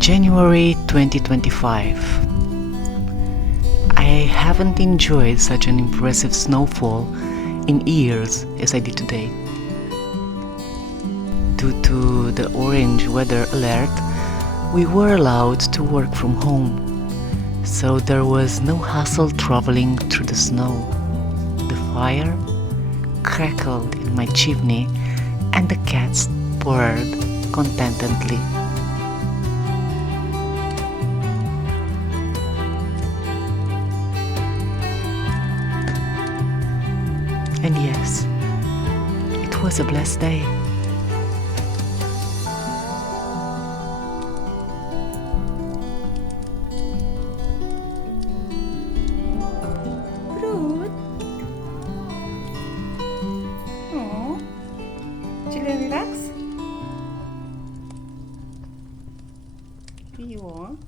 January 2025. I haven't enjoyed such an impressive snowfall in years as I did today. Due to the orange weather alert, we were allowed to work from home, so there was no hassle traveling through the snow. The fire crackled in my chimney and the cats purred contentedly. And yes, it was a blessed day. Fruit? Oh, chill and relax? Do you want?